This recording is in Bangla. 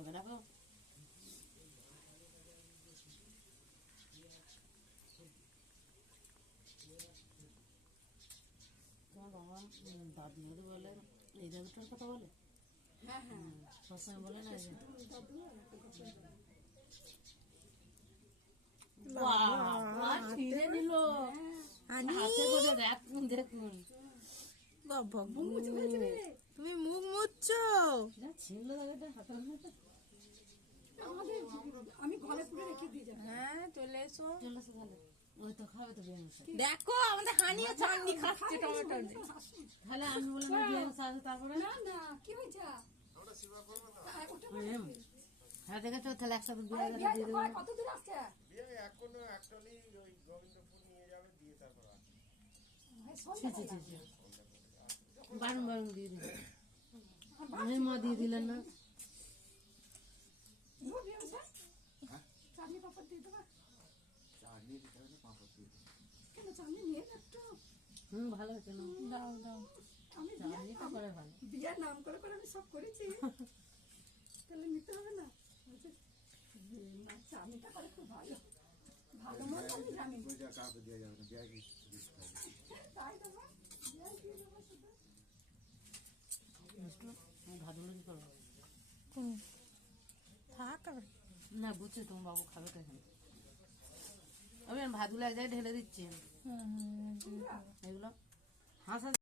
তোকে রাখো তোমার বাবা দাদু দাদু বলে এই দাদুটার কথা বলে হ্যাঁ হ্যাঁ সবসময় বলে না ছিঁড়ে নিল দেখুন দেখুন বাবা তুমি মুখ মুছছো ছিঁড়লো হাতের মধ্যে আমি ঘরে পুরো রেখে দিয়ে যাবো। হ্যাঁ চলে এসো চলে আসো তাহলে ওই তো খাবে তো বিয়ে দেখো আমাদের হানিও চাটনি খাচ্ছে টমেটো দিয়ে তাহলে আমি বললাম বিয়ে আছে তারপরে না না কি হয়েছে হ্যাঁ দেখেছো তাহলে একসাথে বিয়ে আরে, দিয়ে দেবো কত দূর আসছে এখনো একটালি ওই গোবিন্দপুর নিয়ে যাবে দিয়ে তারপর আসবে। বারণ বারণ দিয়ে দিন মা দিয়ে দিলেন না চাটনি পাপড় দিয়ে দেবা চাটনি দিতে হবে না, পাঁপড় দিয়ে দেবে। কেন চাটনি নিয়ে না একটু ভালো হয়েছে না দাও দাও আমি চাটনি তো করে ভালো বিয়ের নাম করে করে আমি সব করেছি তাহলে নিতে হবে না বলছে, না চাটনিটা করে খুব ভালো ভালো মন্দ আমি জানি ওই যা কাউকে দেওয়া যাবে না, বিয়ে দিতে হবে। তাই দেবো বিয়ে দিয়ে দেবো শুধু ভাদুলো কি করবো থাক আর না বুঝছি তোমার বাবু খাবে তো এখানে আমি ভাদুলো এক জায়গায় ঢেলে দিচ্ছি এগুলো হাঁস